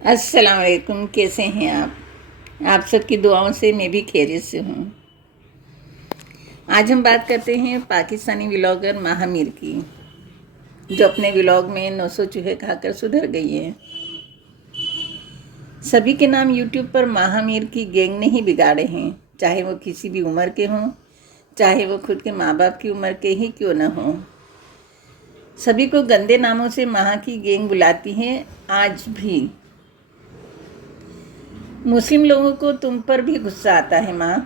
अस्सलाम वालेकुम। कैसे हैं आप सबकी दुआओं से मैं भी खैरियत से हूँ। आज हम बात करते हैं पाकिस्तानी व्लॉगर महामीर की, जो अपने व्लॉग में 900 चूहे खाकर सुधर गई है। सभी के नाम यूट्यूब पर महामीर की गैंग ने ही बिगाड़े हैं, चाहे वो किसी भी उम्र के हों, चाहे वो खुद के माँ बाप की उम्र के ही क्यों न हों। सभी को गंदे नामों से माँ की गैंग बुलाती है आज भी। मुस्लिम लोगों को तुम पर भी गुस्सा आता है माँ।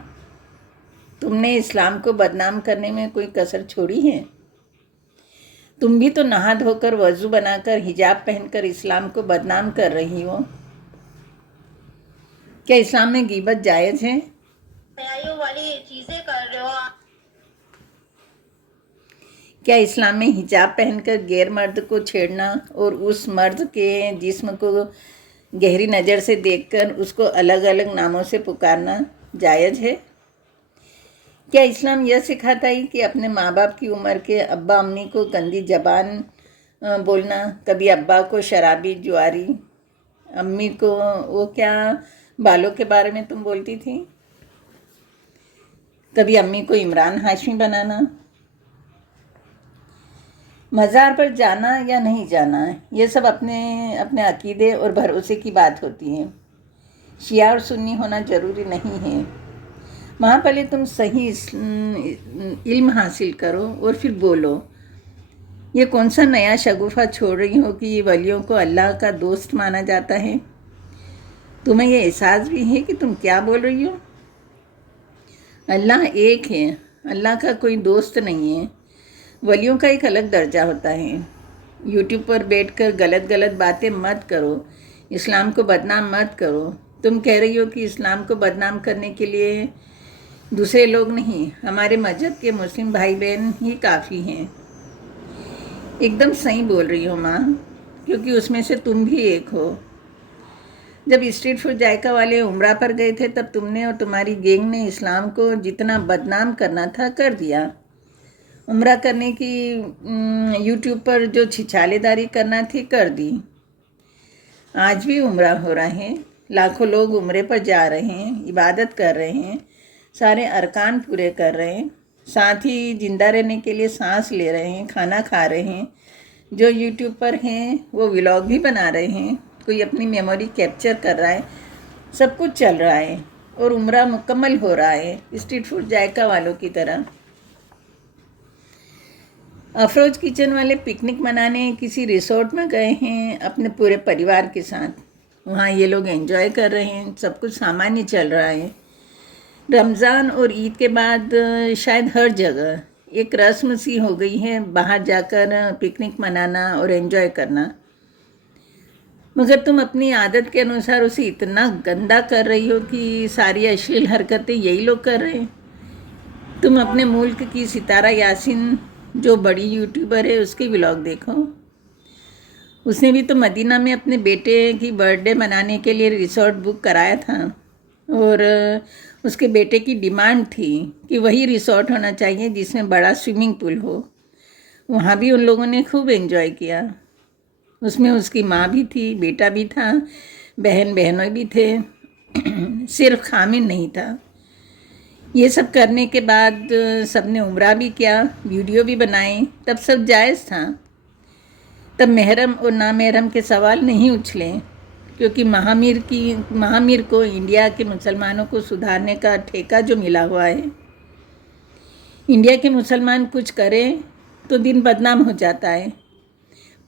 तुमने इस्लाम को बदनाम करने में कोई कसर छोड़ी है? तुम भी तो नहा धोकर वजू बनाकर हिजाब पहनकर इस्लाम को बदनाम कर रही हो। क्या इस्लाम में गीबत जायज़ है? वाली चीजें कर रहे हो आप। क्या इस्लाम में हिजाब पहनकर गैर मर्द को छेड़ना और उस मर्द के जिस्म को गहरी नज़र से देखकर उसको अलग अलग नामों से पुकारना जायज़ है? क्या इस्लाम यह सिखाता है कि अपने माँ बाप की उम्र के अब्बा अम्मी को गंदी ज़बान बोलना? कभी अब्बा को शराबी जुआरी, अम्मी को वो क्या बालों के बारे में तुम बोलती थी, कभी अम्मी को इमरान हाशमी बनाना। मज़ार पर जाना या नहीं जाना, ये सब अपने अपने अकीदे और भरोसे की बात होती है। शिया और सुन्नी होना ज़रूरी नहीं है। वहाँ पहले तुम सही इल्म हासिल करो और फिर बोलो। ये कौन सा नया शगुफा छोड़ रही हो कि ये वलियों को अल्लाह का दोस्त माना जाता है? तुम्हें ये एहसास भी है कि तुम क्या बोल रही हो? अल्लाह एक है, अल्लाह का कोई दोस्त नहीं है। वलियों का एक अलग दर्जा होता है। यूट्यूब पर बैठकर गलत गलत बातें मत करो, इस्लाम को बदनाम मत करो। तुम कह रही हो कि इस्लाम को बदनाम करने के लिए दूसरे लोग नहीं, हमारे मजहब के मुस्लिम भाई बहन ही काफ़ी हैं। एकदम सही बोल रही हो माँ, क्योंकि उसमें से तुम भी एक हो। जब स्ट्रीट फूड जायका वाले उम्रा पर गए थे तब तुमने और तुम्हारी गैंग ने इस्लाम को जितना बदनाम करना था कर दिया। उम्रा करने की यूट्यूब पर जो छिछालेदारी करना थी कर दी। आज भी उम्रा हो रहा है, लाखों लोग उम्रे पर जा रहे हैं, इबादत कर रहे हैं, सारे अरकान पूरे कर रहे हैं, साथ ही ज़िंदा रहने के लिए सांस ले रहे हैं, खाना खा रहे हैं। जो यूट्यूब पर हैं वो व्लॉग भी बना रहे हैं, कोई अपनी मेमोरी कैप्चर कर रहा है, सब कुछ चल रहा है और उम्रा मुकम्मल हो रहा है स्ट्रीट फूड जायका वालों की तरह। अफरोज किचन वाले पिकनिक मनाने किसी रिसोर्ट में गए हैं अपने पूरे परिवार के साथ। वहाँ ये लोग एंजॉय कर रहे हैं, सब कुछ सामान्य चल रहा है। रमज़ान और ईद के बाद शायद हर जगह एक रस्म सी हो गई है बाहर जाकर पिकनिक मनाना और एंजॉय करना। मगर तुम अपनी आदत के अनुसार उसे इतना गंदा कर रही हो कि सारी अश्लील हरकतें यही लोग कर रहे हैं। तुम अपने मुल्क की सितारा यासीन, जो बड़ी यूट्यूबर है, उसके व्लॉग देखो। उसने भी तो मदीना में अपने बेटे की बर्थडे मनाने के लिए रिसोर्ट बुक कराया था और उसके बेटे की डिमांड थी कि वही रिसोर्ट होना चाहिए जिसमें बड़ा स्विमिंग पूल हो। वहाँ भी उन लोगों ने खूब एंजॉय किया। उसमें उसकी माँ भी थी, बेटा भी था, बहनों भी थे, सिर्फ खामिन नहीं था। ये सब करने के बाद सबने उम्रा भी किया, वीडियो भी बनाए, तब सब जायज़ था। तब महरम और नामहरम के सवाल नहीं उछले, क्योंकि महामीर को इंडिया के मुसलमानों को सुधारने का ठेका जो मिला हुआ है। इंडिया के मुसलमान कुछ करें तो दिन बदनाम हो जाता है।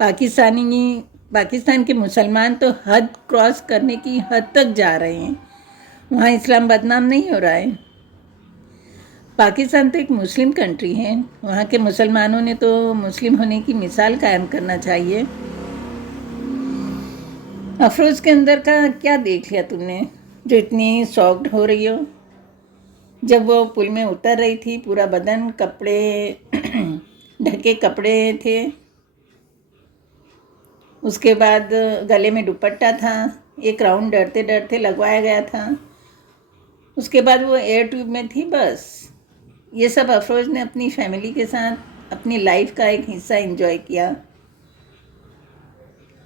पाकिस्तान के मुसलमान तो हद क्रॉस करने की हद तक जा रहे हैं। वहाँ इस्लाम बदनाम नहीं हो रहा है। पाकिस्तान तो एक मुस्लिम कंट्री है, वहाँ के मुसलमानों ने तो मुस्लिम होने की मिसाल कायम करना चाहिए। अफरोज़ के अंदर का क्या देख लिया तुमने जो इतनी शॉक्ड हो रही हो? जब वो पुल में उतर रही थी, पूरा बदन कपड़े ढके कपड़े थे, उसके बाद गले में दुपट्टा था, एक राउंड डरते डरते लगवाया गया था, उसके बाद वो एयर ट्यूब में थी। बस ये सब अफरोज़ ने अपनी फैमिली के साथ अपनी लाइफ का एक हिस्सा एंजॉय किया।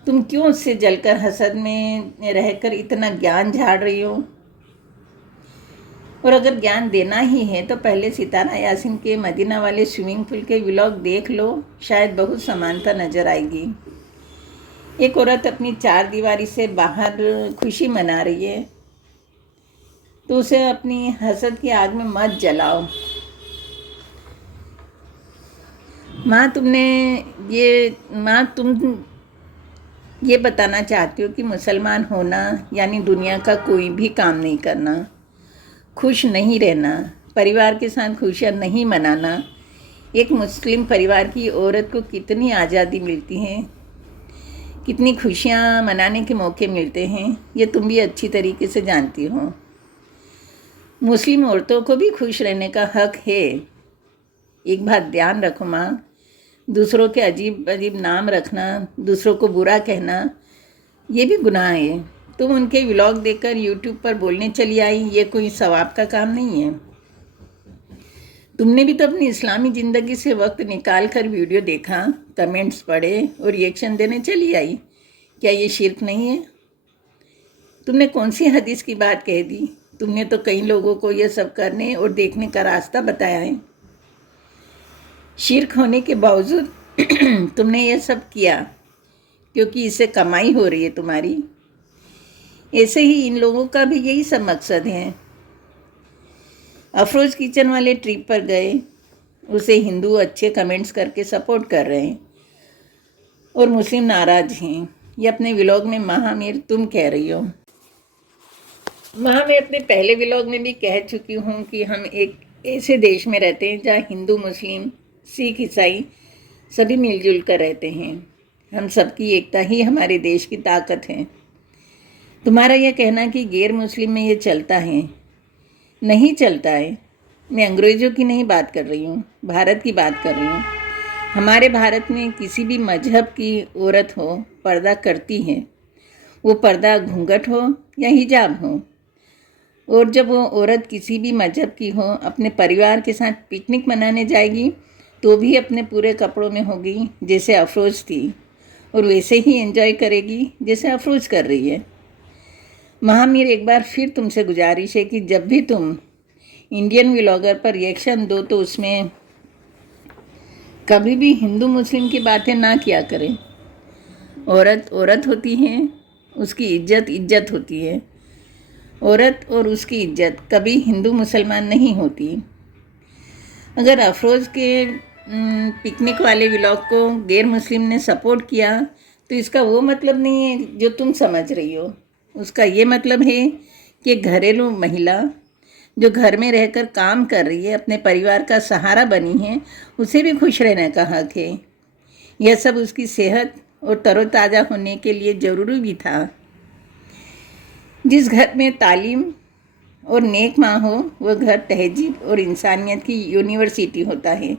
तुम क्यों उससे जलकर हसद में रहकर इतना ज्ञान झाड़ रही हो? और अगर ज्ञान देना ही है तो पहले सितारा यासीन के मदीना वाले स्विमिंग पूल के व्लॉग देख लो, शायद बहुत समानता नज़र आएगी। एक औरत अपनी चार दीवारी से बाहर खुशी मना रही है, तो उसे अपनी हसद की आग में मत जलाओ। तुम ये बताना चाहती हो कि मुसलमान होना यानी दुनिया का कोई भी काम नहीं करना, खुश नहीं रहना, परिवार के साथ खुशियाँ नहीं मनाना। एक मुस्लिम परिवार की औरत को कितनी आज़ादी मिलती है, कितनी खुशियाँ मनाने के मौके मिलते हैं, ये तुम भी अच्छी तरीके से जानती हो। मुस्लिम औरतों को भी खुश रहने का हक है। एक बात ध्यान रखो माँ, दूसरों के अजीब अजीब नाम रखना, दूसरों को बुरा कहना, ये भी गुनाह है। तुम उनके व्लॉग देखकर यूट्यूब पर बोलने चली आई, ये कोई सवाब का काम नहीं है। तुमने भी तो अपनी इस्लामी ज़िंदगी से वक्त निकाल कर वीडियो देखा, कमेंट्स पढ़े और रिएक्शन देने चली आई। क्या ये शिर्क नहीं है? तुमने कौन सी हदीस की बात कह दी? तुमने तो कई लोगों को ये सब करने और देखने का रास्ता बताया है। शिर्क होने के बावजूद तुमने ये सब किया क्योंकि इससे कमाई हो रही है तुम्हारी। ऐसे ही इन लोगों का भी यही सब मकसद है। अफरोज़ किचन वाले ट्रिप पर गए, उसे हिंदू अच्छे कमेंट्स करके सपोर्ट कर रहे हैं और मुस्लिम नाराज़ हैं। ये अपने व्लॉग में महामीर तुम कह रही हो। मैं अपने पहले व्लॉग में भी कह चुकी हूँ कि हम एक ऐसे देश में रहते हैं जहाँ हिंदू, मुस्लिम, सिख, ईसाई सभी मिलजुल कर रहते हैं। हम सबकी एकता ही हमारे देश की ताकत है। तुम्हारा यह कहना कि गैर मुस्लिम में ये चलता है, नहीं चलता है। मैं अंग्रेज़ों की नहीं बात कर रही हूँ, भारत की बात कर रही हूँ। हमारे भारत में किसी भी मजहब की औरत हो पर्दा करती है, वो पर्दा घूंघट हो या हिजाब हो। और जब वो औरत किसी भी मजहब की हो, अपने परिवार के साथ पिकनिक मनाने जाएगी तो भी अपने पूरे कपड़ों में होगी जैसे अफरोज़ थी, और वैसे ही एंजॉय करेगी जैसे अफरोज़ कर रही है। महामीर, एक बार फिर तुमसे गुजारिश है कि जब भी तुम इंडियन व्लॉगर पर रिएक्शन दो तो उसमें कभी भी हिंदू मुस्लिम की बातें ना किया करें। औरत औरत होती है, उसकी इज्जत इज्जत होती है। औरत और उसकी इज्जत कभी हिंदू मुसलमान नहीं होती। अगर अफरोज़ के पिकनिक वाले व्लॉग को गैर मुस्लिम ने सपोर्ट किया तो इसका वो मतलब नहीं है जो तुम समझ रही हो। उसका ये मतलब है कि घरेलू महिला जो घर में रहकर काम कर रही है, अपने परिवार का सहारा बनी है, उसे भी खुश रहने का हक है। यह सब उसकी सेहत और तरोताज़ा होने के लिए ज़रूरी भी था। जिस घर में तालीम और नेक माँ हो वह घर तहजीब और इंसानियत की यूनिवर्सिटी होता है।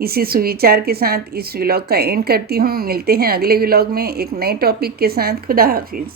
इसी सुविचार के साथ इस व्लॉग का एंड करती हूँ। मिलते हैं अगले व्लॉग में एक नए टॉपिक के साथ। खुदा हाफिज़।